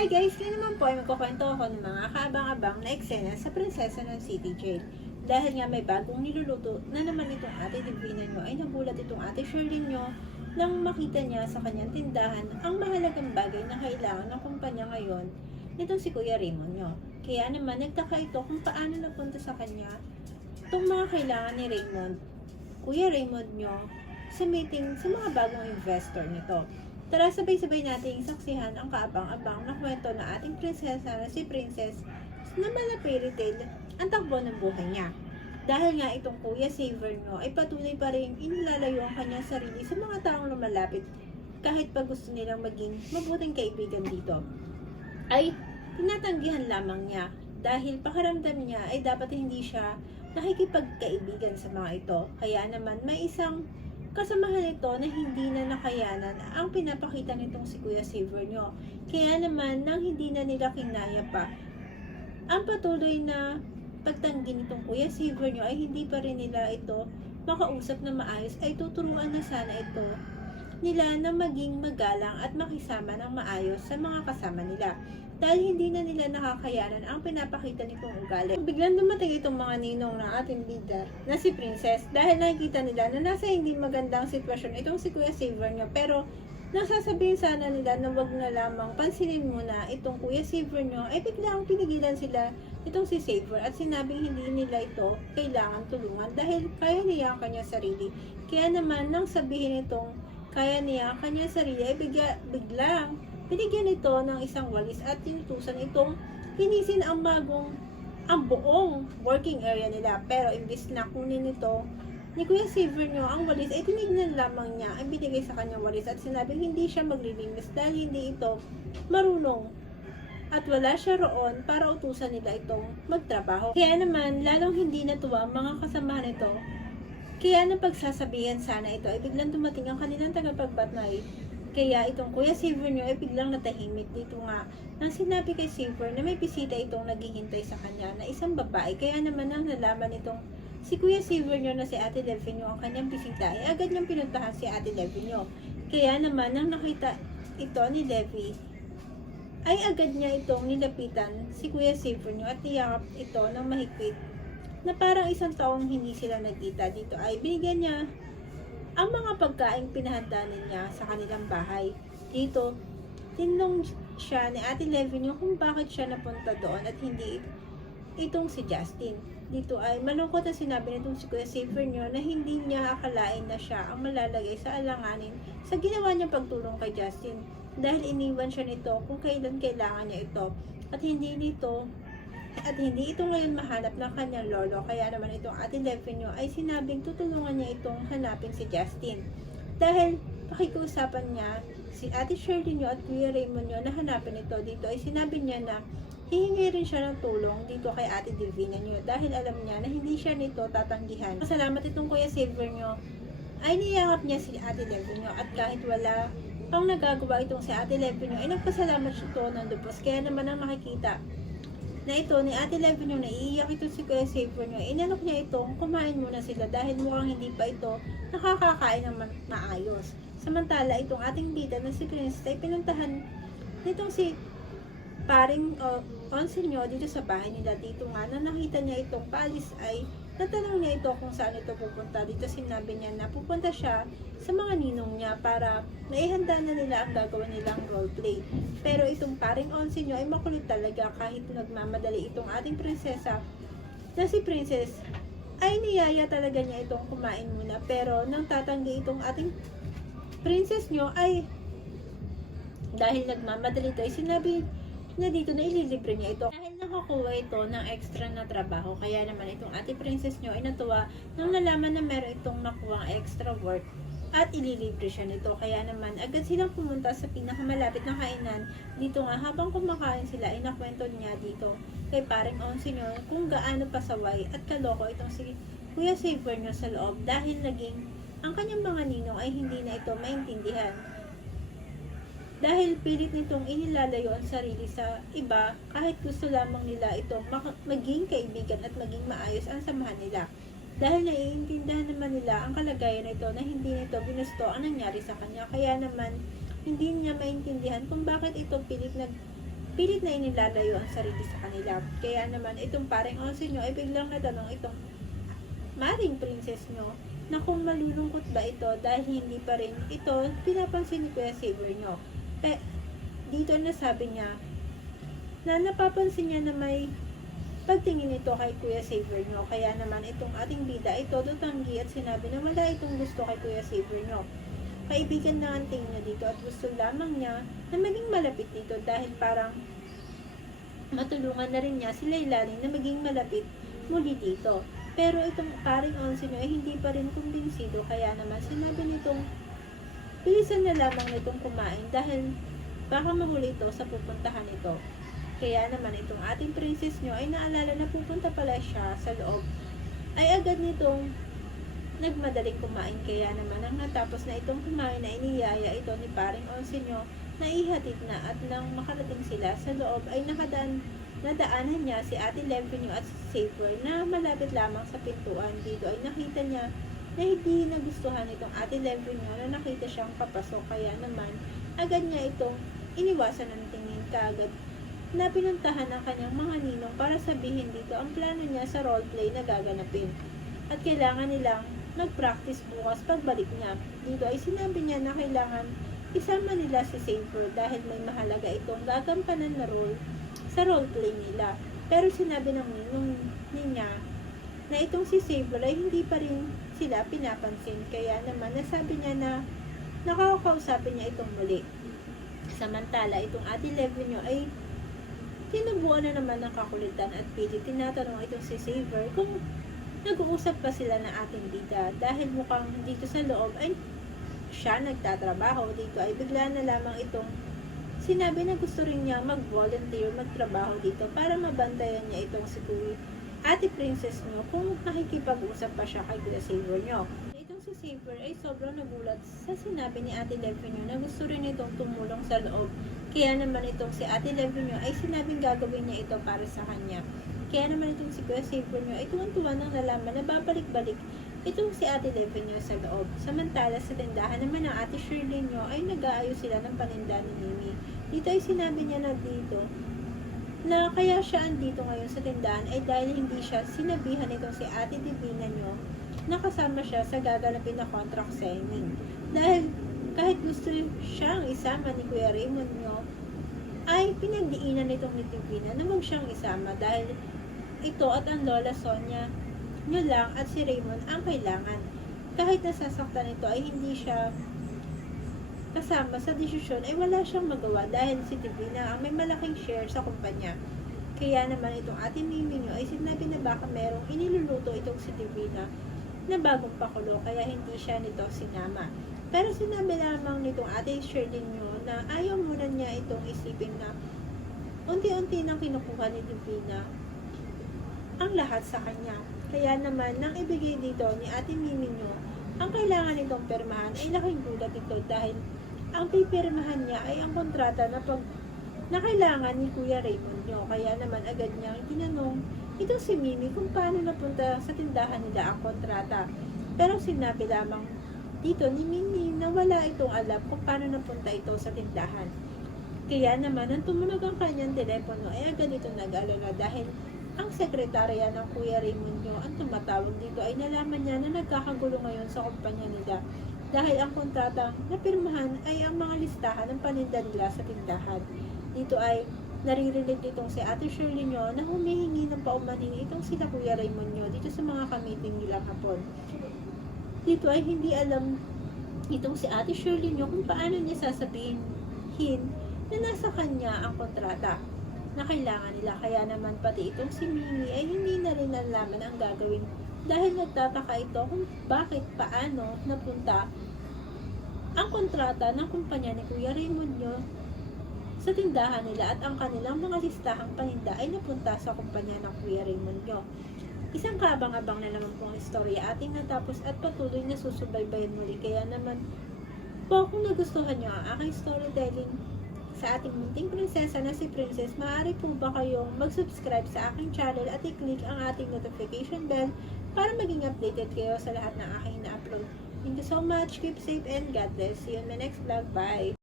Hi guys! Ngayon naman po ay magkukwento ako ng mga kaabang-abang na eksena sa Prinsesa ng City Jail. Dahil nga may bagong niluluto na naman itong ate Divina nyo, ay nagulat itong ate Shirley nyo nang makita niya sa kanyang tindahan ang mahalagang bagay na kailangan ng kumpanya ngayon nitong si Kuya Raymond nyo. Kaya naman nagtaka ito kung paano napunta sa kanya itong mga kailangan ni Raymond, Kuya Raymond nyo, sa meeting sa mga bagong investor nito. Tara, sabay-sabay nating saksihan ang kaabang-abang na kwento na ating prinsesa na si Princess na mala fairy tale ang takbo ng buhay niya. Dahil nga itong Kuya Saver nyo ay patuloy pa rin inilalayo ang kanyang sarili sa mga taong lumalapit kahit pa gusto nilang maging mabuting kaibigan dito. Ay tinatanggihan lamang niya dahil pakiramdam niya ay dapat hindi siya nakikipagkaibigan sa mga ito. Kaya naman may isang kasamahan ito na hindi na nakayanan ang pinapakita nitong si Kuya Saver nyo. Kaya naman nang hindi na nila kinaya pa ang patuloy na pagtanggi nitong Kuya Saver nyo, ay hindi pa rin nila ito makausap na maayos, ay tuturuan na sana ito nila na maging magalang at makisama ng maayos sa mga kasama nila. Dahil hindi na nila nakakayanan ang pinapakita nitong ugali. Biglang dumating itong mga ninong ng ating bida na si Princess dahil nakikita nila na nasa hindi magandang sitwasyon itong si Kuya Saver nyo. Pero nasasabihin sana nila na wag na lamang pansinin muna itong Kuya Saver nyo, ay biglang pinigilan sila itong si Saver at sinabing hindi nila ito kailangan tulungan dahil kaya niya ang kanyang sarili. Kaya naman nang sabihin itong kaya niya ang kanyang sarili, ay biglang binigyan ito ng isang walis at tinutusan itong linisin ang buong working area nila. Pero imbis na kunin ito ni Kuya Saver nyo ang walis, ay tinignan lamang niya ang binigay sa kanyang walis at sinabing hindi siya maglilinis dahil hindi ito marunong at wala siya roon para utusan nila itong magtrabaho. Kaya naman lalong hindi natuwa ang mga kasamahan nito. Kaya napagsasabihan sana ito ay biglang dumating ang kanilang tagapagbatnay. Kaya itong Kuya Saver nyo ay biglang natahimik dito nga nang sinabi kay Saver na may bisita itong naghihintay sa kanya na isang babae. Kaya naman nang nalaman itong si Kuya Saver nyo na si Ate Levy nyo ang kanyang bisita, ay agad niyang pinuntahan si Ate Levy nyo. Kaya naman nang nakita ito ni Levy, ay agad niya itong nilapitan si Kuya Saver nyo at niyakap ito ng mahigpit na parang isang taong hindi sila nagkita. Dito ay binigyan niya ang mga pagkaing pinahanda niya sa kanilang bahay. Dito, tinanong siya ni Ate Levy nyo kung bakit siya napunta doon at hindi itong si Justin. Dito ay malungkot na sinabi nitong si Kuya Saver nyo na hindi niya akalain na siya ang malalagay sa alanganin sa ginawa niyang pagtulong kay Justin dahil iniwan siya nito kung kailan kailangan niya ito at hindi ito ngayon mahanap ng kanyang lolo. Kaya naman itong Ate Levy nyo ay sinabing tutulungan niya itong hanapin si Justin. Dahil pakikiusapan niya si Ate Shirley nyo at Kuya Raymond nyo na hanapin ito. Dito ay sinabi niya na hihingi rin siya ng tulong dito kay Ate Divina nyo dahil alam niya na hindi siya nito tatanggihan. Salamat itong Kuya Saver nyo ay niyakap niya si Ate Levy nyo at kahit wala pang nagagawa itong si Ate Levy nyo ay nagpasalamat siya ito ng lubos. Kaya naman ang nakikita na ito ni Ate Levy nyo, naiiyak ito si Kuya Saver nyo, inalok niya itong kumain muna sila dahil mukhang hindi pa ito nakakakain ng maayos. Samantala itong ating bida na si Princess ay pinuntahan nitong si paring onsen nyo dito sa bahay nila. Dito nga na nakita niya itong paalis ay natanong niya ito kung saan ito pupunta. Dito sinabi niya na pupunta siya sa mga ninong niya para naihanda na nila ang gagawin nilang roleplay. Pero itong paring onsen nyo ay makulit talaga kahit nagmamadali itong ating prinsesa na si Princess ay niyaya talaga niya itong kumain muna. Pero nang tatanggi itong ating princess nyo ay dahil nagmamadali ito ay sinabi na dito na ililibre niya ito dahil nakakuha ito ng extra na trabaho. Kaya naman itong ating princess nyo ay natuwa nang nalaman na meron itong nakuha extra work at ililibre siya nito. Kaya naman agad silang pumunta sa pinakamalapit na kainan. Dito nga habang kumakain sila ay nakwento niya dito kay paring onsen nyo kung gaano pasaway at kaloko itong si Kuya Saver nyo sa loob dahil naging ang kanyang mga ninong ay hindi na ito maintindihan. Dahil pilit nitong inilalayo ang sarili sa iba kahit gusto lamang nila itong maging kaibigan at maging maayos ang samahan nila. Dahil naiintindihan naman nila ang kalagayan nito na hindi nito ginusto ang nangyari sa kanya. Kaya naman hindi niya maintindihan kung bakit ito pilit pilit na inilalayo ang sarili sa kanila. Kaya naman itong paring onse nyo ay biglang natanong itong maring princess nyo na kung malulungkot ba ito dahil hindi pa rin ito pinapansin ni Kuya Xavier nyo. Dito na sabi niya na napapansin niya na may pagtingin ito kay Kuya Xavier nyo. Kaya naman itong ating bida ay todo tanggi at sinabi na wala itong gusto kay Kuya Xavier nyo. Kaibigan na ang tingin niya dito at gusto lamang niya na maging malapit dito dahil parang matulungan na rin niya si Leilani na maging malapit muli dito. Pero itong paring onse nyo ay hindi pa rin kumbinsido, kaya naman sinabi nitong bilisan na lamang nitong kumain dahil baka mahuli ito sa pupuntahan nito. Kaya naman itong ating princess nyo ay naalala na pupunta pala siya sa loob, ay agad nitong nagmadaling kumain. Kaya naman nang natapos na itong kumain na iniyaya ito ni paring onse nyo na ihatid na, at nang makarating sila sa loob ay nadaanan niya si Ate Levinio at si Xavier na malapit lamang sa pintuan. Dito ay nakita niya na hindi nagustuhan itong Ate Levinio na nakita siyang papasok. Kaya naman agad niya itong iniwasan ng tingin, kaagad na pinuntahan ng kanyang mga ninong para sabihin dito ang plano niya sa roleplay na gaganapin. At kailangan nilang mag-practice bukas pagbalik niya. Dito ay sinabi niya na kailangan isama nila si Xavier dahil may mahalaga itong gagampanan na role sa roleplay nila. Pero sinabi ng ninong niya na itong si Xavier ay hindi pa rin sila pinapansin. Kaya naman nasabi niya na nakakausapin niya itong muli. Samantala itong Ate Levinio ay tinubuan na naman ng kakulitan at pilit tinatanong itong si Xavier kung nag-uusap pa sila ng ating bida dahil mukhang dito sa loob ay siya nagtatrabaho. Dito ay bigla na lamang itong sinabi na gusto rin niya mag-volunteer magtrabaho dito para mabantayan niya itong si Ate Princess nyo kung nakikipag-usap pa siya kay Kuya Xavier nyo. Itong si Xavier ay sobrang nagulat sa sinabi ni Ate Levinio na gusto rin itong tumulong sa loob. Kaya naman itong si Ate Levinio ay sinabing gagawin niya ito para sa kanya. Kaya naman itong si Kuya Xavier nyo ay tuwan-tuwa nang nalaman na babalik-balik itong si Ate Levinio sa loob. Samantala sa tindahan naman ng Ate Shirley nyo ay nag-aayos sila ng paninda ni Mimi. Dito ay sinabi niya na dito na kaya siya andito ngayon sa tindahan ay dahil hindi siya sinabihan itong si Ate Divina nyo na kasama siya sa gaganapin na contract signing. Dahil kahit gusto siyang isama ni Kuya Raymond nyo, ay pinagdiinan nitong ni Divina na huwag siyang isama dahil ito at ang Lola Sonia nyo lang at si Raymond ang kailangan. Kahit nasasaktan ito ay hindi siya kasama sa desisyon, ay wala siyang magawa dahil si Divina ang may malaking share sa kumpanya. Kaya naman itong Ate Mimi nyo ay sinabi na baka merong iniluluto itong si Divina na bagong pakulo kaya hindi siya nito sinama. Pero sinabi lamang nitong Ate Shirley nyo na ayaw muna niya itong isipin na unti-unti nang kinukuha ni Divina ang lahat sa kanya. Kaya naman nang ibigay dito ni Ate Mimi nyo ang kailangan nitong permahan ay laking gulat ito dahil ang pipirmahan niya ay ang kontrata na kailangan ni Kuya Raymond nyo. Kaya naman agad niyang tinanong itong si Mimi kung paano napunta sa tindahan nila ang kontrata. Pero sinabi lamang dito ni Mimi na wala itong alam kung paano napunta ito sa tindahan. Kaya naman nang tumunog ang kanyang telepono ay agad ito nag-alala dahil ang sekretarya ng Kuya Raymond nyo ang tumatawag dito ay nalaman niya na nagkakagulo ngayon sa kumpanya nila dahil ang kontrata na pirmahan ay ang mga listahan ng paninda nila sa tindahan. Dito ay naririnig itong si Ate Shirley nyo na humihingi ng paumanhin itong sila Kuya Raymond nyo dito sa mga kamiting nila kapon. Dito ay hindi alam itong si Ate Shirley nyo kung paano niya sasabihin na nasa kanya ang kontrata na kailangan nila. Kaya naman pati itong si Mimi ay hindi na rin nalaman ang gagawin dahil nagtataka ito kung bakit paano napunta ang kontrata ng kumpanya ni Kuya Raymond nyo sa tindahan nila at ang kanilang mga listahang paninda ay napunta sa kumpanya ng Kuya Raymond nyo. Isang kabang-abang na naman pong istorya ating natapos at patuloy na susubaybayan muli. Kaya naman po kung nagustuhan nyo ang aking storytelling sa ating munting prinsesa na si Princess, maaari po ba kayong mag-subscribe sa aking channel at i-click ang ating notification bell para maging updated kayo sa lahat ng aking na-upload. Thank you so much, keep safe and God bless. See you in my next vlog. Bye!